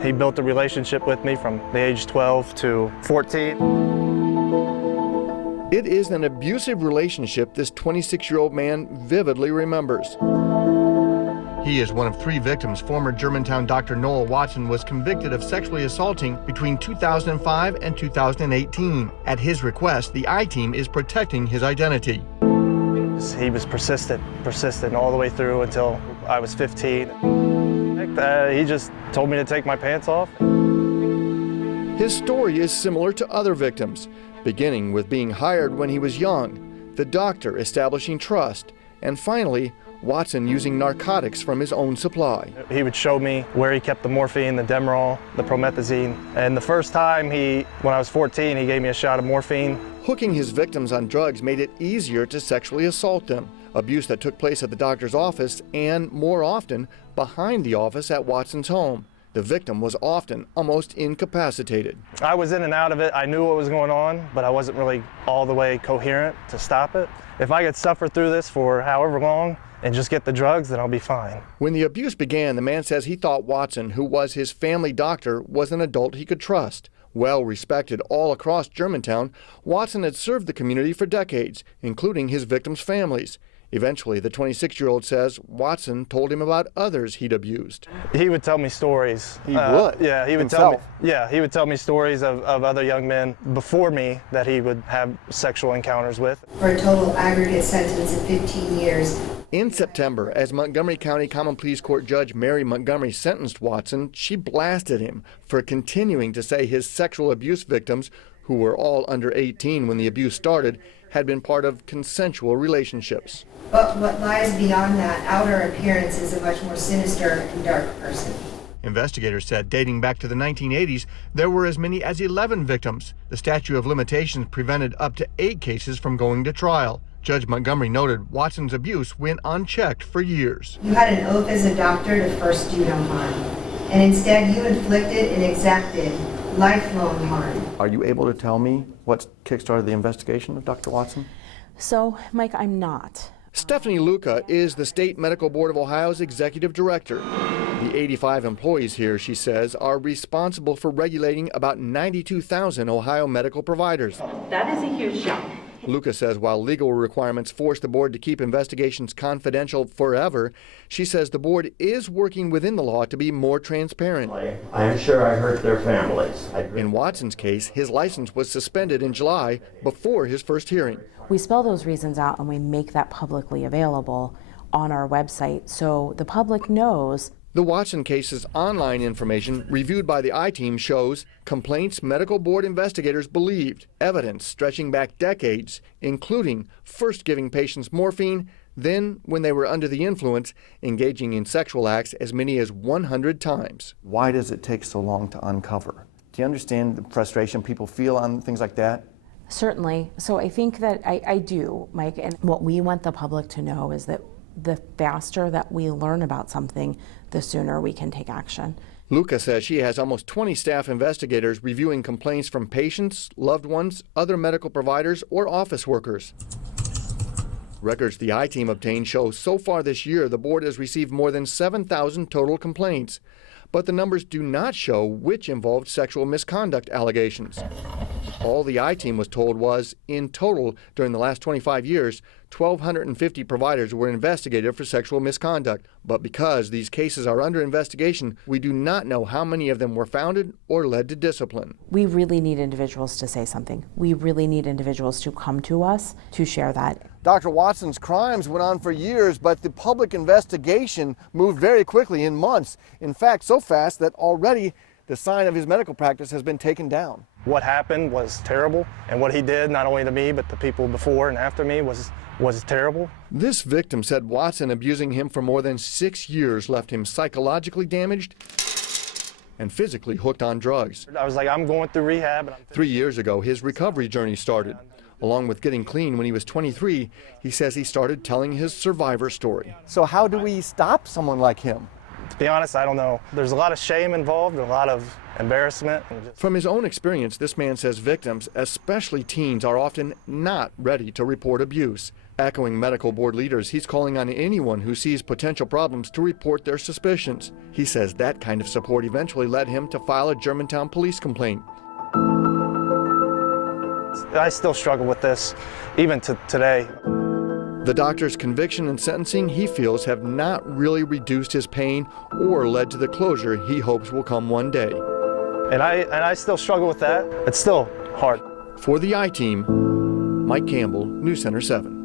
He built a relationship with me from the age 12 to 14. It is an abusive relationship this 26-year-old man vividly remembers. He is one of 3 victims former Germantown Dr. Noel Watson was convicted of sexually assaulting between 2005 and 2018. At his request, the I-Team is protecting his identity. He was persistent all the way through until I was 15. He just told me to take my pants off. His story is similar to other victims, beginning with being hired when he was young, the doctor establishing trust, and finally, Watson using narcotics from his own supply. He would show me where he kept the morphine, the Demerol, the promethazine. And the first time when I was 14, he gave me a shot of morphine. Hooking his victims on drugs made it easier to sexually assault them, abuse that took place at the doctor's office and, more often, behind the office at Watson's home. The victim was often almost incapacitated. I was in and out of it. I knew what was going on, but I wasn't really all the way coherent to stop it. If I could suffer through this for however long and just get the drugs, then I'll be fine. When the abuse began, the man says he thought Watson, who was his family doctor, was an adult he could trust. Well respected all across Germantown, Watson had served the community for decades, including his victims' families. Eventually, the 26-year-old says Watson told him about others he'd abused. He would tell me stories. He would? Yeah, he would himself. tell me. Yeah, he would tell me stories of other young men before me that he would have sexual encounters with. For a total aggregate sentence of 15 years. In September, as Montgomery County Common Pleas Court Judge Mary Montgomery sentenced Watson, she blasted him for continuing to say his sexual abuse victims, who were all under 18 when the abuse started, had been part of consensual relationships. But what lies beyond that outer appearance is a much more sinister and dark person. Investigators said dating back to the 1980s, there were as many as 11 victims. The statute of limitations prevented up to 8 cases from going to trial. Judge Montgomery noted Watson's abuse went unchecked for years. You had an oath as a doctor to first do no harm, and instead you inflicted and exacted lifelong harm. Are you able to tell me what kickstarted the investigation of Dr. Watson? So, Mike, I'm not. Stephanie Luca is the State Medical Board of Ohio's executive director. The 85 employees here, she says, are responsible for regulating about 92,000 Ohio medical providers. That is a huge jump. Luca says while legal requirements force the board to keep investigations confidential forever, she says the board is working within the law to be more transparent. I am sure I hurt their families. In Watson's case, his license was suspended in July before his first hearing. We spell those reasons out and we make that publicly available on our website so the public knows. The Watson case's online information reviewed by the I-Team shows complaints medical board investigators believed, evidence stretching back decades, including first giving patients morphine, then, when they were under the influence, engaging in sexual acts as many as 100 times. Why does it take so long to uncover? Do you understand the frustration people feel on things like that? Certainly. So I think that I do, Mike, and what we want the public to know is that the faster that we learn about something, the sooner we can take action. Luca says she has almost 20 staff investigators reviewing complaints from patients, loved ones, other medical providers, or office workers. Records the I-Team obtained show so far this year the board has received more than 7,000 total complaints. But the numbers do not show which involved sexual misconduct allegations. All the I-Team was told was, in total, during the last 25 years, 1,250 providers were investigated for sexual misconduct. But because these cases are under investigation, we do not know how many of them were founded or led to discipline. We really need individuals to say something. We really need individuals to come to us to share that. Dr. Watson's crimes went on for years, but the public investigation moved very quickly in months. In fact, so fast that already the sign of his medical practice has been taken down. What happened was terrible, and what he did, not only to me, but the people before and after me, was terrible. This victim said Watson abusing him for more than 6 years left him psychologically damaged and physically hooked on drugs. I was like, I'm going through rehab. 3 years ago, his recovery journey started. Along with getting clean when he was 23, he says he started telling his survivor story. So how do we stop someone like him? To be honest, I don't know. There's a lot of shame involved, a lot of embarrassment. From his own experience, this man says victims, especially teens, are often not ready to report abuse. Echoing medical board leaders, he's calling on anyone who sees potential problems to report their suspicions. He says that kind of support eventually led him to file a Germantown police complaint. I still struggle with this, even to today. The doctor's conviction and sentencing, he feels, have not really reduced his pain or led to the closure he hopes will come one day. And I still struggle with that. It's still hard. For the I-Team, Mike Campbell, News Center 7.